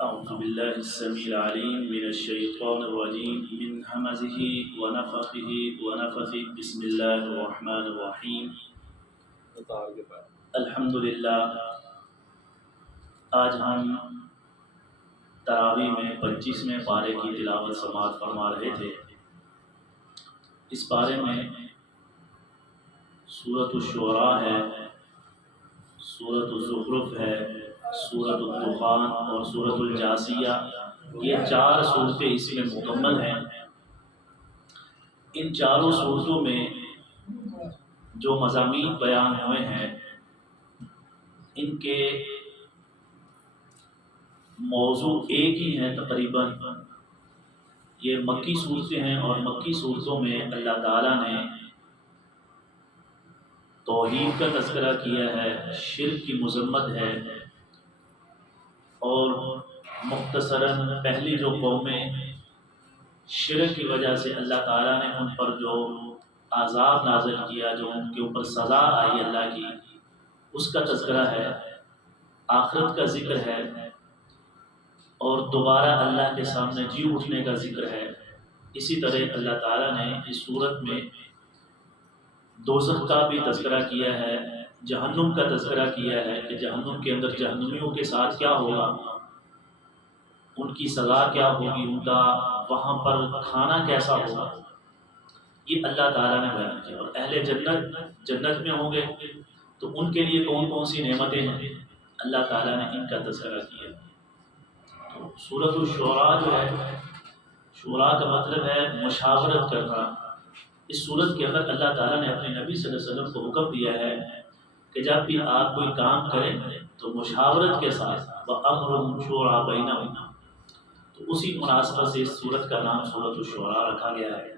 أعوذ بالله السميع العليم من الشيطان الرجيم من همزه ونفخه ونفثه بسم الله الرحمن الرحيم الحمد للہ۔ آج ہم تراویح میں 25ویں پارے کی تلاوت سماعت فرما رہے تھے۔ اس پارے میں سورۃ الشعراء ہے، سورۃ الزخرف ہے، سورۃ الدخان اور سورۃ الجاثیہ، یہ 4 صورتیں اس میں مکمل ہیں۔ ان چاروں صورتوں میں جو مضامین بیان ہوئے ہیں ان کے موضوع ایک ہی ہیں تقریباً۔ یہ مکی صورتیں ہیں اور مکی صورتوں میں اللہ تعالیٰ نے توحید کا تذکرہ کیا ہے، شرک کی مذمت ہے، اور مختصراً پہلی جو قومیں شرک کی وجہ سے اللہ تعالیٰ نے ان پر جو عذاب نازل کیا، جو ان کے اوپر سزا آئی اللہ کی، اس کا تذکرہ ہے، آخرت کا ذکر ہے، اور دوبارہ اللہ کے سامنے جی اٹھنے کا ذکر ہے۔ اسی طرح اللہ تعالیٰ نے اس صورت میں دوزخ کا بھی تذکرہ کیا ہے، جہنم کا تذکرہ کیا ہے کہ جہنم کے اندر جہنمیوں کے ساتھ کیا ہوگا، ان کی سزا کیا ہوگی، ان کا وہاں پر کھانا کیسا ہوگا، یہ اللہ تعالیٰ نے بیان کیا۔ اور اہل جنت میں ہوں گے تو ان کے لیے کون کون سی نعمتیں ہیں، اللہ تعالیٰ نے ان کا تذکرہ کیا۔ تو سورۃ الشعراء جو ہے، شعراء کا مطلب ہے مشاورت کرنا۔ اس صورت کے اندر اللہ تعالیٰ نے اپنے نبی صلی اللہ علیہ وسلم کو حکم دیا ہے کہ جب بھی آپ کوئی کام کریں تو مشاورت کے ساتھ وَأَمْرُهُمْ شُورَىٰ بَيْنَهُمْ، تو اسی مناسبت سے اس صورت کا نام سورۃ الشعراء رکھا گیا ہے۔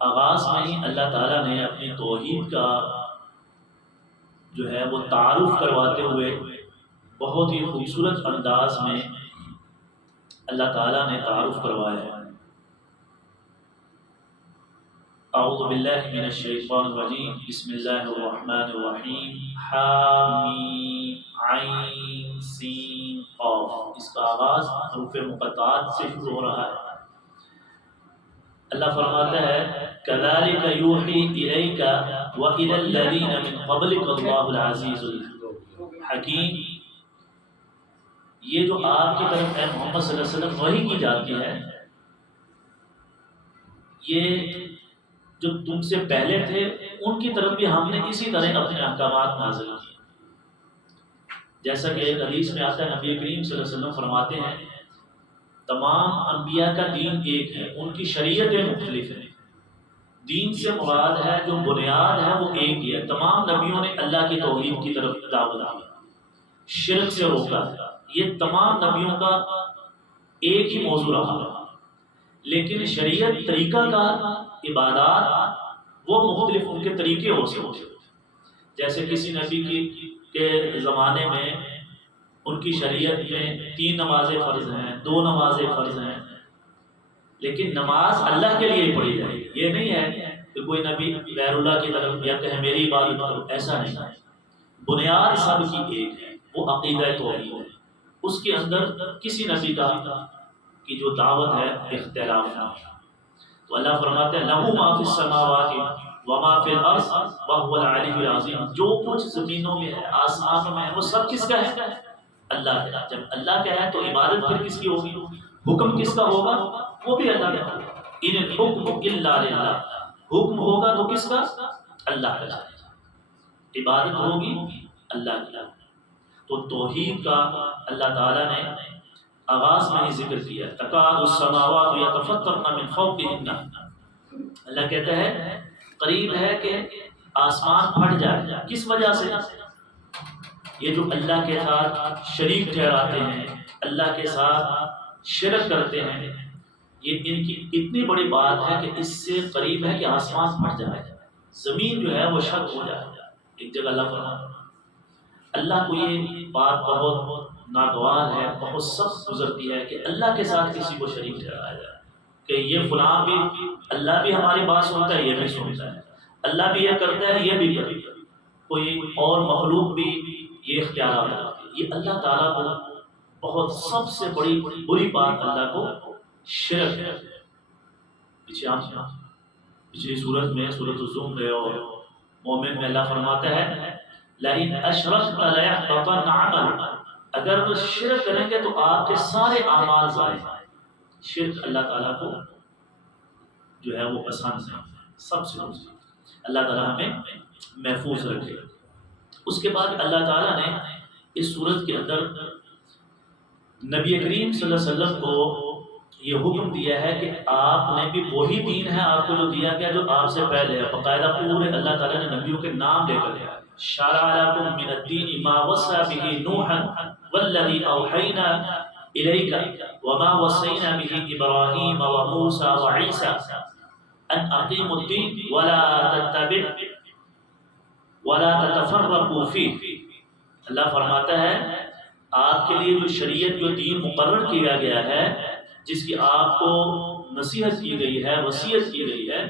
آغاز میں ہی اللہ تعالیٰ نے اپنی توحید کا جو ہے وہ تعارف کرواتے ہوئے بہت ہی خوبصورت انداز میں اللہ تعالیٰ نے تعارف کروایا ہے۔ اعوذ باللہ من الشیطان الرجیم، بسم اللہ الرحمن الرحیم، حامیم عین سین قاف۔ اس کا آغاز حروف مقطعات سے شروع ہو رہا ہے۔ اللہ فرماتا ہے کذالک یوحی الیک والی الذین من قبلک اللہ العزیز الحکیم۔ یہ جو آپ کی طرف اے محمد صلی اللہ علیہ وسلم وحی کی جاتی ہے، یہ جو تم سے پہلے تھے ان کی طرف بھی ہم نے اسی طرح اپنے احکامات نازل کیے۔ جیسا کہ ایک حدیث میں آتا ہے، نبی کریم صلی اللہ علیہ وسلم فرماتے ہیں تمام انبیاء کا دین ایک ہے، ان کی شریعتیں مختلف ہیں۔ دین سے مراد ہے جو بنیاد ہے وہ ایک ہی ہے۔ تمام نبیوں نے اللہ کی توحید کی طرف دعوت دی، شرک سے روکا۔ یہ تمام نبیوں کا ایک ہی موضوع رہا، لیکن شریعت، طریقہ کار، عبادات وہ مختلف ان کے طریقے ہو سکتے ہیں۔ جیسے کسی نبی کے زمانے میں ان کی شریعت میں 3 نمازیں فرض ہیں، 2 نمازیں فرض ہیں، لیکن نماز اللہ کے لیے ہی پڑھی جائے گی۔ یہ نہیں ہے کہ کوئی نبی غیر اللہ کی طرف یا کہ میری عبادت کرو، ایسا نہیں ہے۔ بنیاد سب کی ایک ہے، وہ عقیدہ توحید ہے۔ اس کے اندر کسی نبی کی جو دعوت ہے اختلاف نہیں۔ تو اللہ فرماتے ہیں لَهُ مَا فِي السَّمَاوَاتِ وَمَا فِي الْأَرْضِ وَهُوَ الْعَلِيُّ الْعَظِيمُ۔ جو کچھ زمینوں میں ہے، آسمانوں میں ہے، وہ سب کس کا ہے؟ اللہ کا۔ جب اللہ کا ہے تو عبادت پھر کس کی ہوگی؟ حکم کس کا ہوگا؟ وہ بھی اللہ کا ہوگا۔ ان الحکم الا للہ، حکم ہوگا تو کس کا؟ اللہ کا۔ عبادت ہوگی اللہ کی۔ تو توحید کا اللہ تعالیٰ نے آغاز میں ہی ذکر کیا، تکاد السماوات یتفطرن من فوقہن۔ اللہ کہتا ہے قریب ہے کہ آسمان پھٹ جائے۔ کس وجہ سے؟ یہ جو اللہ کے ساتھ شریک ٹھہراتے ہیں، اللہ کے ساتھ شرک کرتے ہیں، یہ ان کی اتنی بڑی بات ہے کہ اس سے قریب ہے کہ آسمان پھٹ جائے، زمین جو ہے وہ شق ہو جائے۔ ایک جگہ اللہ فرماتا ہے، اللہ کو یہ بات بہت ناگوار ہے، بہت سخت گزرتی ہے کہ اللہ کے ساتھ کسی کو شریک ٹھہرایا جائے، کہ یہ فلاں بھی، اللہ بھی ہماری بات سنتا ہے، یہ بھی سنتا ہے، اللہ بھی یہ کرتا ہے، یہ بھی کرتا ہے، کوئی اور مخلوق بھی یہ اختیارات رکھتی ہے۔ یہ اللہ تعالیٰ کو بہت سب سے بڑی بری بات اللہ کو شرک ہے۔ پچھلی سورت میں سورۃ الزمر میں اور مومن میں اللہ فرماتا ہے لئن اشرکت لیحبطن عملک، اگر شرک کریں گے تو آپ کے سارے اعمال ضائع۔ شرک اللہ تعالیٰ کو جو ہے وہ پسند ہے سب سے دوسری، اللہ تعالیٰ ہمیں محفوظ رکھے۔ اس کے بعد اللہ تعالیٰ نے اس سورت کے اندر نبی کریم صلی اللہ علیہ وسلم کو یہ حکم دیا ہے کہ آپ نے بھی وہی دین ہے آپ کو جو دیا گیا جو آپ سے پہلے ہے، باقاعدہ پورے اللہ تعالیٰ نے نبیوں کے نام لے کر دیا۔ شرع لکم من الدین ما وصى به نوحا والذی اوحینا الیک وما وصینا به ابراہیم وموسیٰ وعیسیٰ ان اقیموا الدین ولا تتفرقوا فیہ۔ اللہ فرماتا ہے آپ کے لیے جو شریعت جو دین مقرر کیا گیا ہے، جس کی آپ کو نصیحت کی گئی ہے، وصیت کی گئی ہے،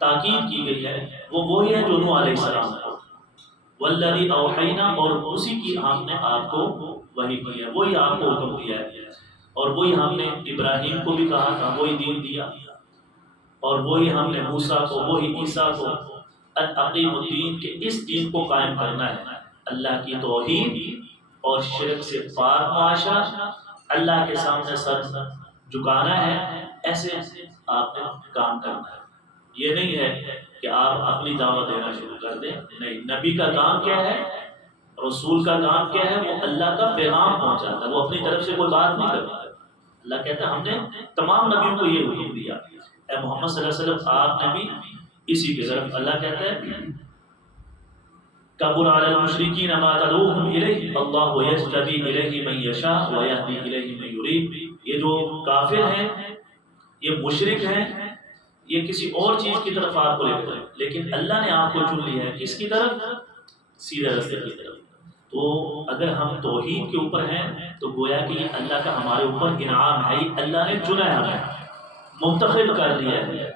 تاکید کی گئی ہے، وہ وہی ہے جو نوح علیہ السلام کو والذی اوحینا، اور اسی کی ہم نے آپ کو وحی کی ہے، وہی آپ کو حکم دیا ہے، اور وہی ہم نے ابراہیم کو بھی کہا تھا وہی دین دیا، اور وہی ہم نے موسیٰ کو، وہی عیسیٰ کو ان اقیموا الدین، کہ اس دین کو قائم کرنا ہے، اللہ کی توحید اور شرک سے پاک معاشرہ، اللہ کے سامنے سر جھکانا ہے، ایسے آپ نے کام کرنا ہے۔ یہ نہیں ہے کہ آپ اپنی دعوت دینا شروع کر دیں، نہیں، نبی کا کام کیا ہے، رسول کا کام کیا ہے، وہ اللہ کا پیغام پہنچاتا ہے، وہ اپنی طرف سے کوئی بات نہیں کرتا۔ اللہ کہتا ہے ہم نے تمام نبیوں کو یہ حکم دیا، اے محمد صلی اللہ علیہ وسلم آپ نے بھی اسی کی طرف۔ اللہ کہتا ہے کبر علی المشرکین ما تدعوہم الیہ اللہ یجتبی الیہ من یشاء ویہدی الیہ من یرید۔ یہ جو کافر ہیں، یہ مشرک ہیں، یہ کسی اور چیز کی طرف آپ کو لے کر، لیکن اللہ نے آپ کو چن لیا ہے کس کی طرف؟ سیدھے راستے کی طرف۔ تو اگر ہم توحید کے اوپر ہیں تو گویا کہ یہ اللہ کا ہمارے اوپر انعام ہے، یہ اللہ نے چنا ہے، ہمیں منتخب کر لیا ہے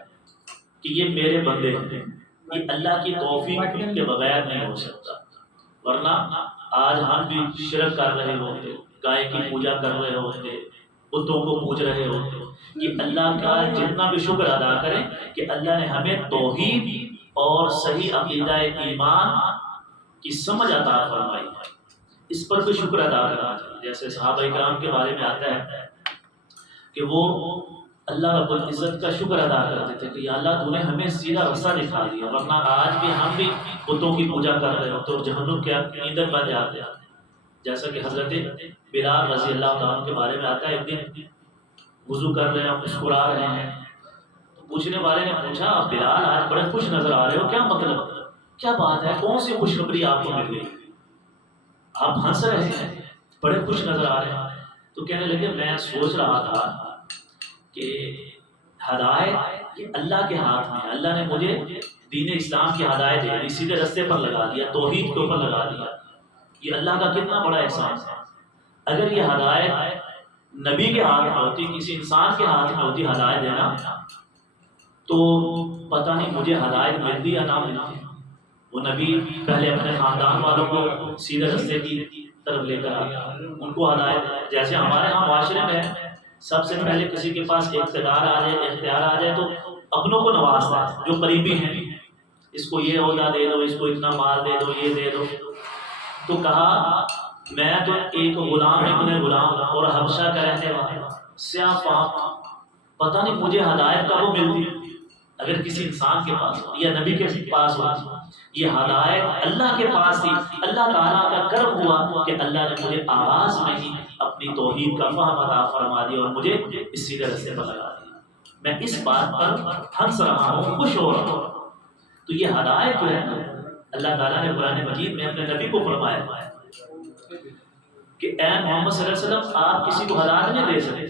کہ یہ میرے بندے ہیں۔ یہ اللہ کی توفیق کے بغیر نہیں ہو سکتا، ورنہ آج ہم بھی شرک کر رہے ہوتے، گائے کی پوجا کر رہے ہوتے، بتوں کو پوج رہے ہوتے۔ یہ اللہ کا جتنا بھی شکر ادا کریں کہ اللہ نے ہمیں توحید اور صحیح عقیدہ ایمان کی سمجھ عطا فرمائی ہے، اس پر بھی شکر ادا کرنا چاہیے۔ جیسے صحابہ کرام کے بارے میں آتا ہے کہ وہ اللہ رب العزت کا شکر ادا کرتے تھے کہ یا اللہ تو نے ہمیں سیدھا راستہ دکھا دیا، ورنہ آج بھی ہم بھی بتوں کی پوجا کر رہے ہوتے اور جہنم کے ایندھن بن جاتے ہیں۔ جیسا کہ حضرت بلال رضی اللہ تعالیٰ کے بارے میں آتا ہے، ایک دن وضو کر رہے ہیں، مسکرا رہے ہیں، تو پوچھنے والے نے پوچھا آپ بلال آج بڑے خوش نظر آ رہے ہو، کیا مطلب، کیا بات ہے، کون سی خوشخبری آپ کو مل گئی، آپ ہنس رہے ہیں، بڑے خوش نظر آ رہے ہیں؟ تو کہنے لگے میں سوچ رہا تھا کہ ہدایت یہ اللہ کے ہاتھ میں ہے، اللہ نے مجھے دین اسلام کی ہدایت دی، سیدھے راستے پر لگا دیا، توحید کے اوپر لگا دیا، یہ اللہ کا کتنا بڑا احسان ہے۔ اگر یہ ہدایت نبی کے ہاتھ میں ہوتی، کسی انسان کے ہاتھ میں ہوتی ہدایت دینا، تو پتہ نہیں مجھے ہدایت ملتی یا نہ ملتی۔ وہ نبی پہلے اپنے خاندان والوں کو سیدھے راستے کی طرف لے کر آیا، ان کو ہدایت، جیسے ہمارے ہاں معاشرے میں سب سے پہلے کسی کے پاس اقتدار آ جائے، اختیار آ جائے، تو اپنوں کو نوازتا ہے، جو قریبی ہیں، اس کو یہ عہدہ دے دو، اس کو اتنا مال دے دو، یہ دے دو۔ تو کہا میں تو ایک غلام ابن غلام اور حبشہ کا رہنے والا سیاہ فام، پتہ نہیں مجھے ہدایت کب ملتی۔ اگر کسی انسان کے پاس ہو یا نبی کے پاس ہو، یہ ہدایت اللہ کے پاس تھی، اللہ تعالیٰ کا کرم ہوا کہ اللہ نے مجھے آغاز میں ہی اپنی توحید کا فہم عطا فرما دیا اور مجھے اس سیدھے راستے پر لگا دیا۔ میں اس بات پر ہنس رہا ہوں، خوش ہو رہا ہوں۔ تو یہ ہدایت جو ہے اللہ تعالیٰ نے قرآن مجید میں اپنے نبی کو فرمایا کہ اے محمد صلی اللہ علیہ وسلم آپ کسی کو ہدایت نہیں دے سکتے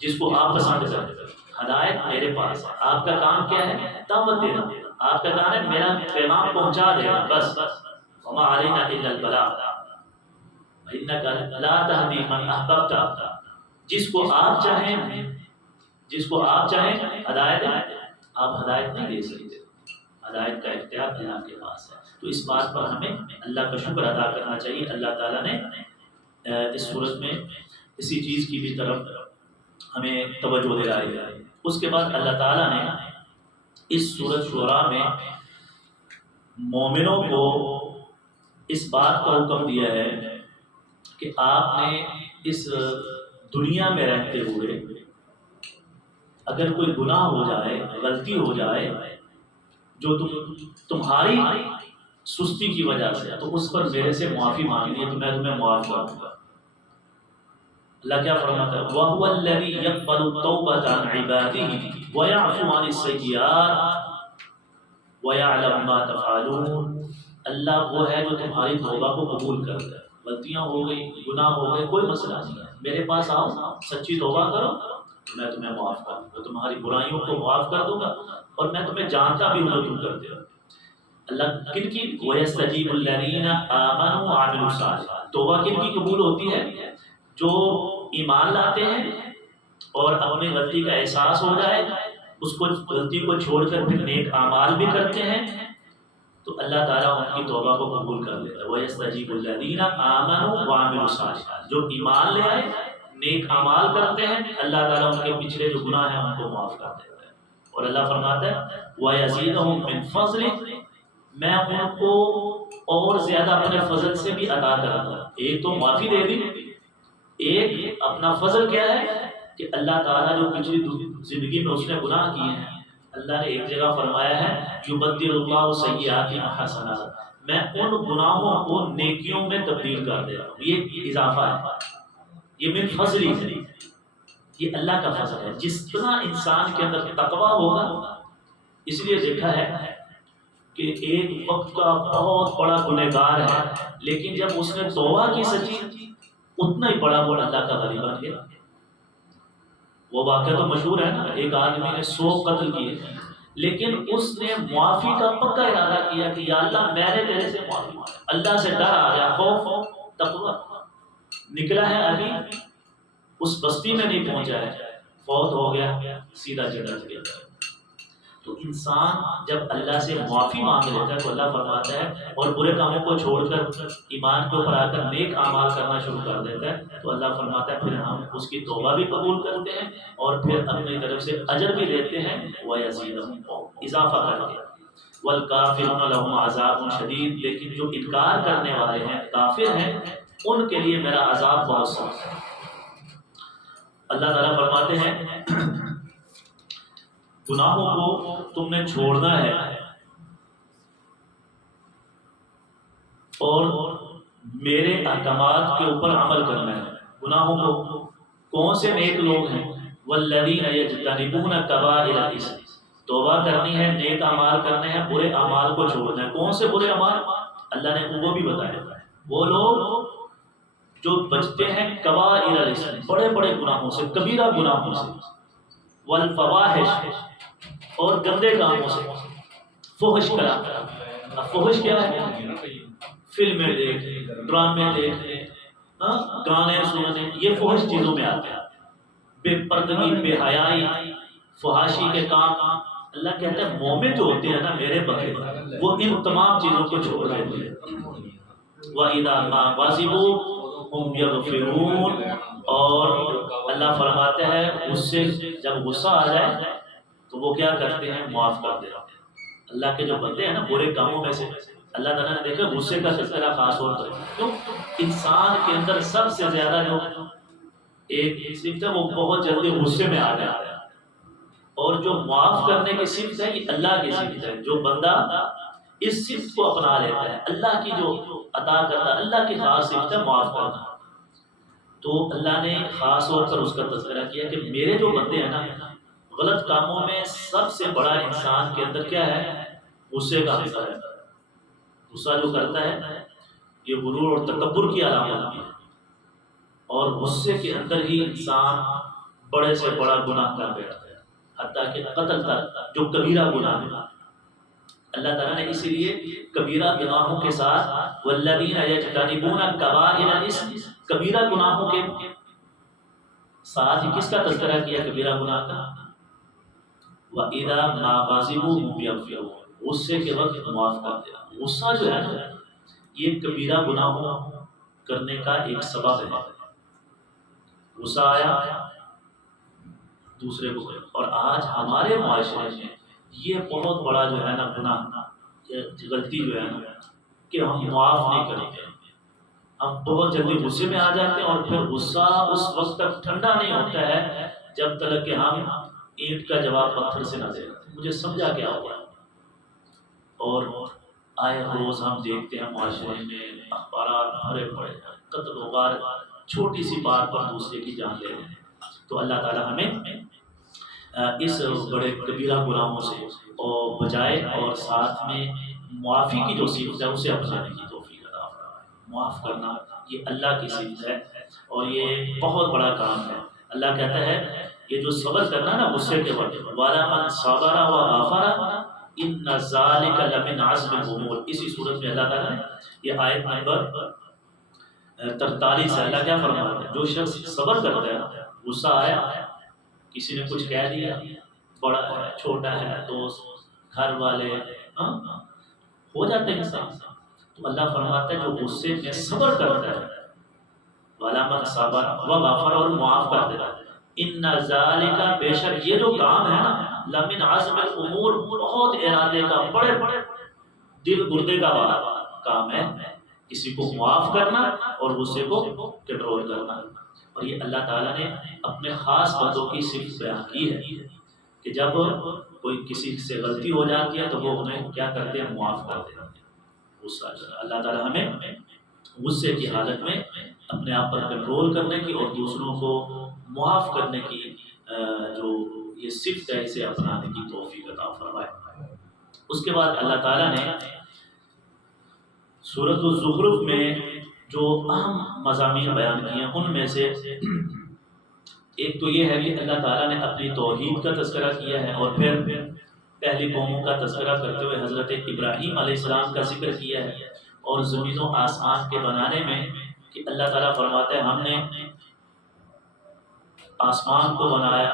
جس کو آپ پسند کرتے، ہدایت میرے پاس ہے، آپ کا کام کیا ہے؟ دعوت دینا، آپ کا کام ہے میرا پیغام پہنچا دینا، بس۔ وما علینا الا البلاغ انک لا تہدی من احببت، جس کو آپ چاہیں ہدایت آپ ہدایت نہیں دے سکتے، ہدایت کا اختیار اللہ کے پاس ہے۔ تو اس بات پر ہمیں اللہ کا شکر ادا کرنا چاہیے، اللہ تعالیٰ نے اس صورت میں اسی چیز کی بھی طرف ہمیں توجہ دلائی ہے۔ اس کے بعد اللہ تعالیٰ نے اس سورۃ شعراء میں مومنوں کو اس بات کا حکم دیا ہے کہ آپ نے اس دنیا میں رہتے ہوئے اگر کوئی گناہ ہو جائے، غلطی ہو جائے جو تمہاری سستی کی وجہ سے، تو اس پر میرے سے معافی مانگنی ہے تو میں تمہیں معاف کروں گا۔ اللہ کیا فرماتا ہے؟ وَهُوَ الَّذِي يَقْبَلُ التَّوْبَةَ عَنْ عِبَادِهِ وَيَعْفُو عَنِ السَّيِّئَاتِ وَيَعْلَمُ مَا تَفْعَلُونَ۔ اللہ وہ ہے جو تمہاری توبہ کو قبول کرتا ہے۔ غلطیاں ہو گئی، گناہ ہو گئے، کوئی مسئلہ نہیں ہے، میرے پاس آؤ، سچی توبہ کرو، میں تمہیں معاف کر دوں گا، تمہاری برائیوں کو معاف کر دوں گا، اور میں تمہیں جانتا بھی ہوں جو تم کرتے ہو۔ اللہ کن کی وَيَسْتَجِيبُ الَّذِينَ آمَنُوا وَعَمِلُوا الصَّالِحَاتِ، توبہ کن کی قبول ہوتی ہے؟ جو ایمان لاتے ہیں اور اپنی غلطی کا احساس ہو جائے، اس کو غلطی کو چھوڑ کر پھر نیک اعمال بھی کرتے ہیں، تو اللہ تعالیٰ ان کی توبہ کو قبول کر لیتا ہے۔ وَيَسْتَجِيبُ الَّذِينَ آمَنُوا وَعَمِلُوا الصَّالِحَاتِ، جو ایمان لے آئے، نیک اعمال کرتے ہیں، اللہ تعالیٰ ان کے پچھلے جو گناہ ہیں ان کو معاف کر دیتا ہے۔ اور اللہ فرماتا ہے وَيَزِيدُهُم مِّن فَضْلِهِ، میں ان کو اور زیادہ اپنے فضل سے بھی عطا کروں گا۔ ایک تو معافی دے دی، ایک اپنا فضل کیا ہے کہ اللہ تعالیٰ جو پچھلی زندگی میں اس نے گناہ کیے ہیں، اللہ نے ایک جگہ فرمایا ہے یبدل اللہ سیئات حسنات، میں ان گناہوں کو نیکیوں میں تبدیل کر دے رہا ہوں۔ یہ اضافہ ہے، یہ من فضلی ہے، یہ اللہ کا فضل ہے۔ جس طرح انسان کے اندر تقویٰ ہوگا، اس لیے دیکھا ہے کہ ایک وقت کا بہت بڑا گنہگار ہے، لیکن جب اس نے توبہ کی سچی، اتنا ہی بڑا وہ اللہ کا ولی بن گیا۔ وہ واقعہ تو مشہور ہے نا، ایک آدمی نے 100 قتل کیے، لیکن اس نے معافی کا پکا ارادہ کیا کہ یا اللہ میرے تیرے سے معافی مانگ، اللہ سے ڈر آ گیا، خوف تقویٰ نکلا ہے، ابھی اس بستی میں نہیں پہنچا ہے، فوت ہو گیا، سیدھا جنت گیا۔ تو انسان جب اللہ سے معافی مانگ لیتا ہے تو اللہ فرماتا ہے اور برے کاموں کو چھوڑ کر ایمان کے اوپر آ کر نیک اعمال کرنا شروع کر دیتا ہے، تو اللہ فرماتا ہے پھر ہم اس کی توبہ بھی قبول کرتے ہیں اور پھر اپنی طرف سے اجر بھی دیتے ہیں، وَيَزِيدُهُمْ اضافہ کر کے۔ وَالْكَافِرُونَ لَهُمْ عَذَابٌ شَدِيدٌ، لیکن جو انکار کرنے والے ہیں، کافر ہیں، ان کے لیے میرا عذاب بہت سخت ہے۔ اللہ تعالیٰ فرماتے ہیں گناہوں کو تم نے چھوڑنا ہے اور میرے احکامات کے اوپر عمل کرنا ہے۔ گناہوں کو کون سے نیک لوگ ہیں؟ والذین یجتنبون کبائر الاسم، توبہ کرنی ہے، نیک اعمال کرنے ہیں، برے اعمال کو چھوڑنا ہے۔ کون سے برے اعمال؟ اللہ نے وہ بھی بتایا، وہ لوگ جو بچتے ہیں کبائر الاسم، بڑے بڑے گناہوں سے، کبیرہ گناہوں سے، والفواحش، اور گندے کاموں سے، فحش کلام۔ فحش کیا ہے؟ فلمیں دیکھنے، ڈرامے دیکھنے، گانے سننے، یہ فحش چیزوں میں آتے ہیں۔ بے پردگی، بے حیائی، فحاشی کے کام۔ اللہ کہتا ہے مومن جو ہوتے ہیں نا میرے بندے، وہ ان تمام چیزوں کو چھوڑ دیتے ہیں۔ وَإِذَا مَا غَضِبُوا هُمْ يَغْفِرُونَ، اور اللہ فرماتا ہے اس سے جب غصہ آ جائے تو وہ کیا کرتے ہیں؟ معاف کر دیتے ہیں۔ اللہ کے جو بندے ہیں نا برے کاموں میں سے، اللہ تعالیٰ نے دیکھا غصے کا تذکرہ خاص طور پر، کیوں؟ انسان کے اندر سب سے زیادہ جو ایک صفت ہے وہ بہت جلدی غصے میں آ جاتا ہے، اور جو معاف کرنے کی صفت ہے یہ اللہ کی صفت ہے۔ جو بندہ اس صفت کو اپنا لیتا ہے، اللہ کی جو عطا کرتا ہے، اللہ کی خاص صفت ہے معاف کرنا، تو اللہ نے خاص طور پر اس کا تذکرہ کیا کہ میرے جو بندے ہیں نا، غلط کاموں میں سب سے بڑا انسان کے اندر کیا ہے؟ غصے کا حصہ ہے۔ غصہ جو کرتا ہے یہ غرور اور تکبر کی علامت ہے، اور غصے کے اندر ہی انسان بڑے سے بڑا گناہ کر بیٹھتا ہے، حتیٰ کہ قتل تک، جو کبیرہ گناہ ہے۔ اللہ تعالیٰ نے اسی لیے کبیرہ گناہوں کے ساتھ والذین یجتنبون کبائر الاسم، کبیرہ گناہوں کے ساتھ ہی کس کا تذکرہ کیا؟ کبیرہ گناہ کا۔ وَإِذَا مَا غَضِبُوا هُمْ يَغْفِرُونَ، غصے کے وقت معاف کر دینا۔ غصہ جو ہے نا یہ کبیرہ گناہوں کرنے کا ایک سبب ہے. غصہ آیا دوسرے کو. اور آج ہمارے معاشرے میں یہ بہت بڑا جو ہے نا گناہ، غلطی جو ہے نا کہ ہم معاف نہیں کرتے. ہم بہت جلدی غصے میں آ جاتے ہیں اور پھر غصہ اس وقت تک ٹھنڈا نہیں ہوتا ہے جب تک کہ ہم اینٹ کا جواب پتھر سے نہ دیں. مجھے سمجھا کیا ہوا. اور آئے روز ہم دیکھتے ہیں معاشرے میں اخبارات بھرے پڑے ہیں، قتل و غارت، چھوٹی سی بات پر دوسرے کی جان لے رہے ہیں. تو اللہ تعالی ہمیں اس بڑے کبیرہ گناہوں سے اور بجائے اور ساتھ میں معافی کی جو صفت ہے اسے اپنانے کی توفیق عطا فرمائے. معاف کرنا یہ اللہ کی صفت ہے اور یہ بہت بڑا کام ہے. اللہ کہتا ہے یہ جو صبر کرنا نا غصے کے وقت، وَلَا مَنْ صَبَرَ وَغَفَرَ إِنَّ ذَلِكَ لَمِنْ عَزْمِ الْأُمُورِ. اسی صورت میں اللہ تعالیٰ نے یہ آیت نمبر 43 ہے. اللہ کیا فرماتا ہے؟ جو شخص صبر کرتا ہے، غصہ آیا، کسی نے کچھ کہہ دیا، بڑا ہے چھوٹا ہے، دوست گھر والے، ہو جاتے ہیں انسان. تو اللہ فرماتا ہے جو غصے میں صبر کرتا ہے، وَلَا مَنْ صَبَرَ وَغَفَرَ، اور معاف کر دیتا ہے. اِنَّ ذَلِكَ، بے شک یہ جو کام ہے نا، لَمِنْ عَزْمِ الْأُمُورِ، بہت ارادے کا، بڑے دل گردے کا والا کام ہے. کسی کو معاف کرنا اور غصے کو کنٹرول کرنا. اور یہ اللہ تعالیٰ نے اپنے خاص بندوں کی صفت بیان کی ہے کہ جب کوئی کسی سے غلطی ہو جاتی ہے تو وہ انہیں کیا کرتے ہیں؟ معاف کر دیتے ہیں. غصہ اللہ تعالیٰ ہمیں غصے کی حالت میں اپنے آپ پر کنٹرول کرنے کی اور دوسروں کو معاف کرنے کی جو یہ صفت ہے اسے اپنانے کی توفیق عطا فرمائے. اس کے بعد اللہ تعالیٰ نے سورۃ الزخرف میں جو اہم مضامین بیان کیے ہیں ان میں سے ایک تو یہ ہے کہ اللہ تعالیٰ نے اپنی توحید کا تذکرہ کیا ہے اور پھر پہلی قوموں کا تذکرہ کرتے ہوئے حضرت ابراہیم علیہ السلام کا ذکر کیا ہے. اور زمین و آسمان کے بنانے میں کہ اللہ تعالیٰ فرماتے ہیں ہم نے آسمان کو بنایا.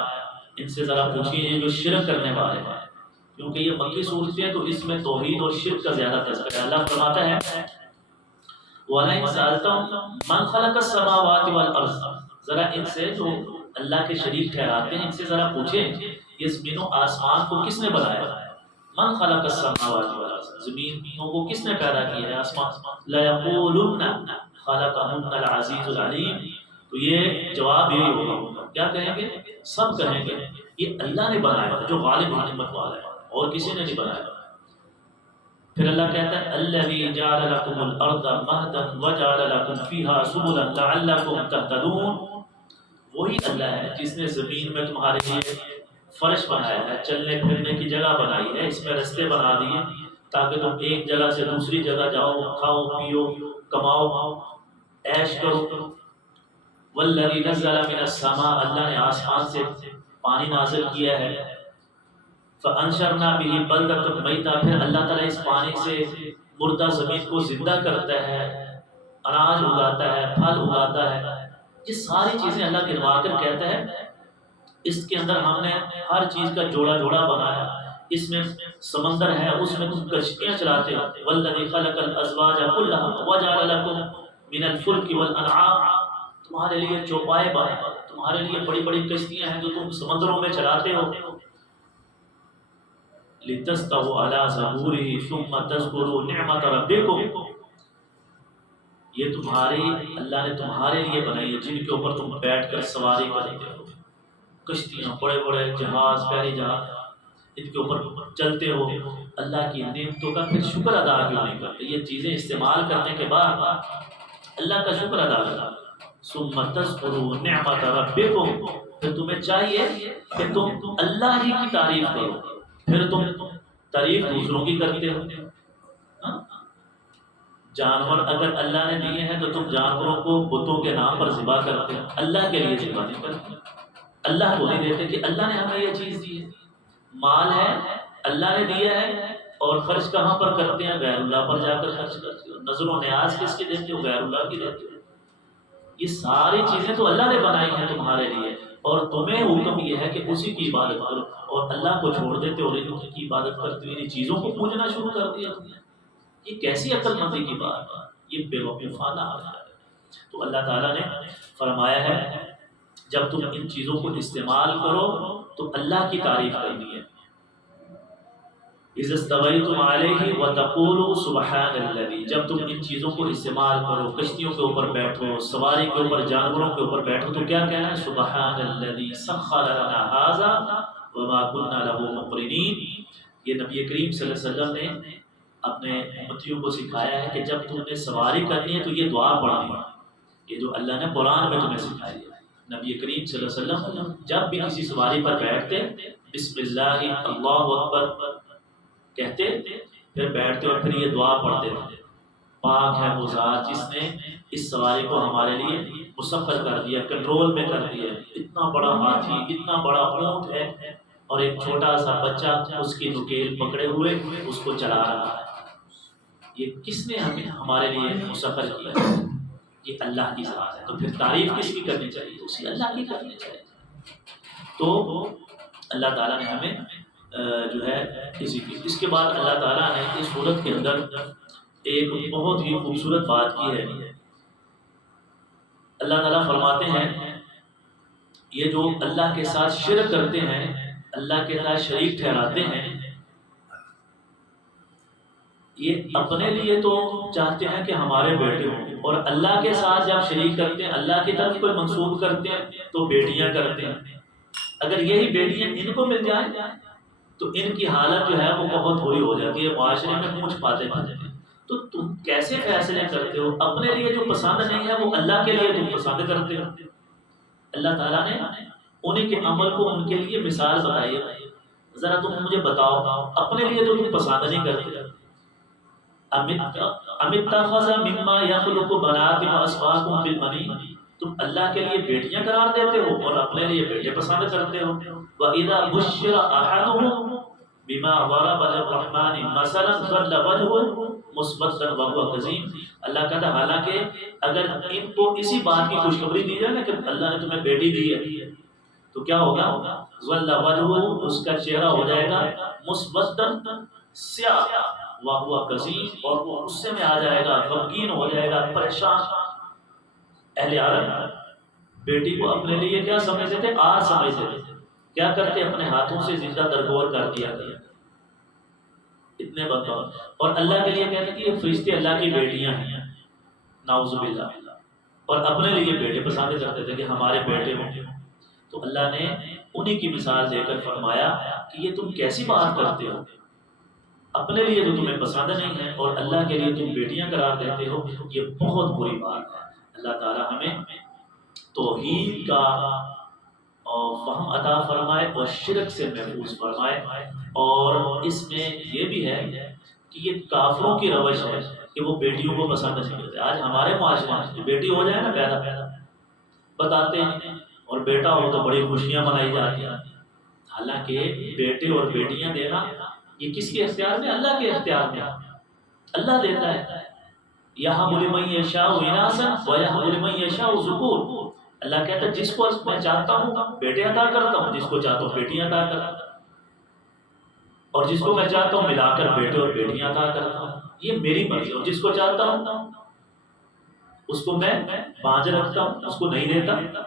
ان سے ذرا پوچھیے جو شرک کرنے والے ہیں، کیونکہ یہ مکی صورتیں ہیں تو اس میں توحید اور شرک کا زیادہ تذکرہ ہے. اللہ فرماتا ہے وَلَئِن سَأَلْتَهُم مَّن خَلَقَ السَّمَاوَاتِ وَالْأَرْضَ، ذرا ان سے جو اللہ کے شریک ٹھہراتے ہیں ان سے ذرا پوچھیں یہ زمین و آسمان کو کس نے بنایا؟ من خلق السماوات والارض، زمینوں کو کس نے پیدا کیا ہے، آسمان. لَيَقُولُنَّ خَلَقَهُنَّ الْعَزِيزُ الْعَلِيمُ، تو یہ جواب یہی ہوگا. کیا کہیں گے؟ سب کہیں گے یہ اللہ نے بنایا جو غالب حکمت والا ہے اور کسی نے نہیں بنایا. پھر اللہ کہتا ہے الذی جعل لکم الارض مہدا وجعل لکم فیہا سبلا لعلکم تہتدون. وہی اللہ ہے جس نے زمین میں تمہارے لیے فرش بنایا ہے، چلنے پھرنے کی جگہ بنائی ہے، اس میں رستے بنا دیے تاکہ تم ایک جگہ سے دوسری جگہ جاؤ، کھاؤ پیو کماؤ عیش کرو. والذی نزل من السماء، اللہ نے آسمان سے پانی نازل کیا ہے. فانشرنا به بلدۃ میتا، پھر اللہ تعالیٰ اس پانی سے مردہ زمین کو زندہ کرتا ہے، اناج اگاتا ہے، پھل اگاتا ہے. یہ ساری چیزیں اللہ گنوا کر کہتا ہے اس کے اندر ہم نے ہر چیز کا جوڑا جوڑا بنایا. اس میں سمندر ہے، اس میں تم کشتیاں چلاتے ہو. والذی خلق الازواج كلها وجعل لكم من الفلك والانعام، تمہارے لیے چوپائے بنائے، تمہارے لیے بڑی بڑی کشتیاں ہیں جو تم سمندروں میں چلاتے ہو. لتستووا على ظهوره ثم تذكروا نعمت ربكم، یہ تمہاری اللہ نے تمہارے لیے بنائی ہے جن کے اوپر تم بیٹھ کر سواری کرتے ہو. کشتیاں، بڑے بڑے جہاز، بحری جہاز، ان کے اوپر چلتے ہو. اللہ کی نعمتوں کا پھر شکر ادا کیوں نہیں کرتے؟ یہ چیزیں استعمال کرنے کے بعد اللہ کا شکر ادا کرو. ثم تذکروا نعمت ربکم، پھر تمہیں چاہیے کہ تم اللہ ہی کی تعریف کرو. پھر تم تعریف دوسروں کی کرتے ہو. جانور اگر اللہ نے دیے ہیں تو تم جانوروں کو بتوں کے نام پر ذبح کرتے ہو، اللہ کے لیے ذبح نہیں کرتے. اللہ کو نہیں دیتے کہ اللہ نے ہمیں یہ چیز دی ہے. مال ہے اللہ نے دیا ہے اور خرچ کہاں پر کرتے ہیں؟ غیر اللہ پر جا کر خرچ کرتے ہو. نظر و نیاز کس کی دیتے ہو؟ غیر اللہ کی دیتے ہو. یہ ساری چیزیں تو اللہ نے بنائی ہیں تمہارے لیے اور تمہیں حکم یہ ہے کہ اسی کی عبادت کرو، اور اللہ کو چھوڑ دیتے اور ان کی عبادت کرتے ہوئے ان چیزوں کو پوجنا شروع کر دیا تم نے. یہ کیسی عقل مندی کی بات ہے؟ یہ بے وقوفانہ حال ہے. تو اللہ تعالیٰ نے فرمایا ہے جب تم ان چیزوں کو استعمال کرو تو اللہ کی تعریف کرنی ہے. اذا استویتم علیہ وتقولوا سبحان الذی، جب تم ان چیزوں کو استعمال کرو، کشتیوں کے اوپر بیٹھو، سواری کے اوپر، جانوروں کے اوپر بیٹھو، تو کیا کہنا ہے؟ سبحان الذی سخر لنا ھذا وما كنا له مقرنین. یہ نبی کریم صلی اللہ علیہ وسلم نے اپنے امتیوں کو سکھایا ہے کہ جب تم نے سواری کرنی ہے تو یہ دعا پڑھنی ہے. یہ جو اللہ نے قرآن میں تمہیں سکھائی ہے. نبی کریم صلی اللہ علیہ وسلم جب بھی کسی سواری پر بیٹھتے بسم اللہ اللہ اکبر کہتے، پھر بیٹھتے اور پھر یہ دعا پڑھتے تھے. پاک ہے وہ ذات جس نے اس سواری کو ہمارے لیے مسخر کر دیا، کنٹرول میں کر دیا. اتنا بڑا ہاتھی، اتنا بڑا اونٹ ہے اور ایک چھوٹا سا بچہ اس کی نکیل پکڑے ہوئے اس کو چلا رہا ہے. یہ کس نے ہمارے لیے مسخر کیا؟ یہ اللہ کی ذات ہے. تو پھر تعریف کس کی کرنی چاہیے؟ اسی اللہ کی کرنی چاہیے. تو اللہ تعالیٰ نے ہمیں جو ہے کسی کی. اس کے بعد اللہ تعالیٰ نے اس صورت کے اندر ایک بہت ہی خوبصورت بات کی ہے. اللہ تعالیٰ فرماتے ہیں یہ جو اللہ کے ساتھ شرک کرتے ہیں، اللہ کے ساتھ شریک ٹھہراتے ہیں، یہ اپنے لیے تو چاہتے ہیں کہ ہمارے بیٹے ہوں، اور اللہ کے ساتھ جب شریک کرتے ہیں، اللہ کی طرف کوئی منسوب کرتے ہیں تو بیٹیاں کرتے ہیں. اگر یہی بیٹیاں ان کو مل جائیں تو ان کی حالت جو ہے وہ بہت بری ہو جاتی ہے، معاشرے میں پوچھ پاتے ہیں. تو تم کیسے فیصلے کرتے ہو؟ اپنے لیے جو پسند نہیں ہے وہ اللہ کے لیے تم پسند کرتے ہو. اللہ تعالیٰ نے انہیں کے عمل کو ان کے لیے مثال بتائی ہے. ذرا تم مجھے بتاؤ، اپنے لیے تو تم پسند نہیں کرتے. امتخذ مما یخلق بنات واسفاکم بالبنین، تم اللہ کے لیے بیٹیاں قرار دیتے ہو اور اپنے لیے بیٹے پسند کرتے ہو. وَإِذَا بُشِّرَ أَحَدُهُم بِمَا ضَرَبَ لِلرَّحْمَنِ مَثَلًا ظَلَّ وَجْهُهُ مُسْوَدًّا وَهُوَ كَظِيمٌ. اللہ کہتا ہے حالانکہ اگر ان کو اسی بات کی خوشخبری دی جائے نا کہ اللہ نے تمہیں بیٹی دی ہے تو کیا ہوگا؟ ظَلَّ وَجْهُهُ، اس کا چہرہ ہو جائے گا مُسْوَدًّا سیاہ، وَهُوَ كَظِيمٌ، اور وہ غصے میں آ جائے گا، غمگین ہو جائے گا، پریشان. اہل عرب بیٹی کو اپنے لیے کیا سمجھتے تھے؟ آر سمجھتے تھے. کیا کرتے؟ اپنے ہاتھوں سے زندہ درگور کر دیا گیا. اتنے بدبخت. اور اللہ کے لیے کہتے کہ یہ فرشتے اللہ کی بیٹیاں ہیں، نعوذ باللہ، اور اپنے لیے بیٹے پسند کرتے تھے کہ ہمارے بیٹے ہوں. تو اللہ نے انہی کی مثال دے کر فرمایا کہ یہ تم کیسی بات کرتے ہو؟ اپنے لیے تو تمہیں پسند نہیں ہے اور اللہ کے لیے تم بیٹیاں قرار دیتے ہو. یہ بہت بری بات ہے. اللہ تعالیٰ ہمیں توحید کا فہم عطا فرمائے اور شرک سے محفوظ فرمائے. اور اس میں یہ بھی ہے کہ یہ کافروں کی روش ہے کہ وہ بیٹیوں کو پسند نہیں کرتے. آج ہمارے معاشرے میں بیٹی ہو جائے نا پیدا بتاتے ہیں، اور بیٹا ہو تو بڑی خوشیاں منائی جاتی ہیں. حالانکہ بیٹے اور بیٹیاں دینا یہ کس کے اختیار میں؟ اللہ کے اختیار میں. اللہ دیتا ہے. یہب لمن یشاء اناثا ویہب لمن یشاء ذکور. اللہ کہتا ہے جس کو میں چاہتا ہوں بیٹے عطا کرتا ہوں، جس کو چاہتا ہوں بیٹیاں عطا کرتا ہوں، اور جس کو میں چاہتا ہوں ملا کر بیٹے اور بیٹیاں عطا کرتا ہوں. یہ میری مرضی. اور جس کو چاہتا ہوں اس کو میں باندھ رکھتا ہوں، اس کو نہیں دیتا.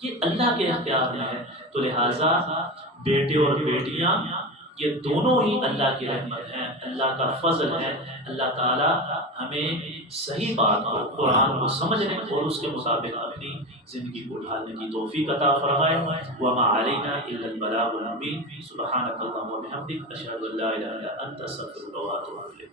یہ اللہ کے اختیار میں ہے. تو لہٰذا بیٹے اور بیٹیاں یہ دونوں ہی اللہ کی رحمت ہیں، اللہ کا فضل ہے. اللہ تعالیٰ ہمیں صحیح بات کو، قرآن کو سمجھنے اور اس کے مطابق اپنی زندگی کو ڈھالنے کی توفیق عطا فرمائے. وما علینا الا البلاغ المبین. سبحانک اللہم و بحمدک، اشہد ان لا الہ الا انت، استغفرک و اتوب الیک.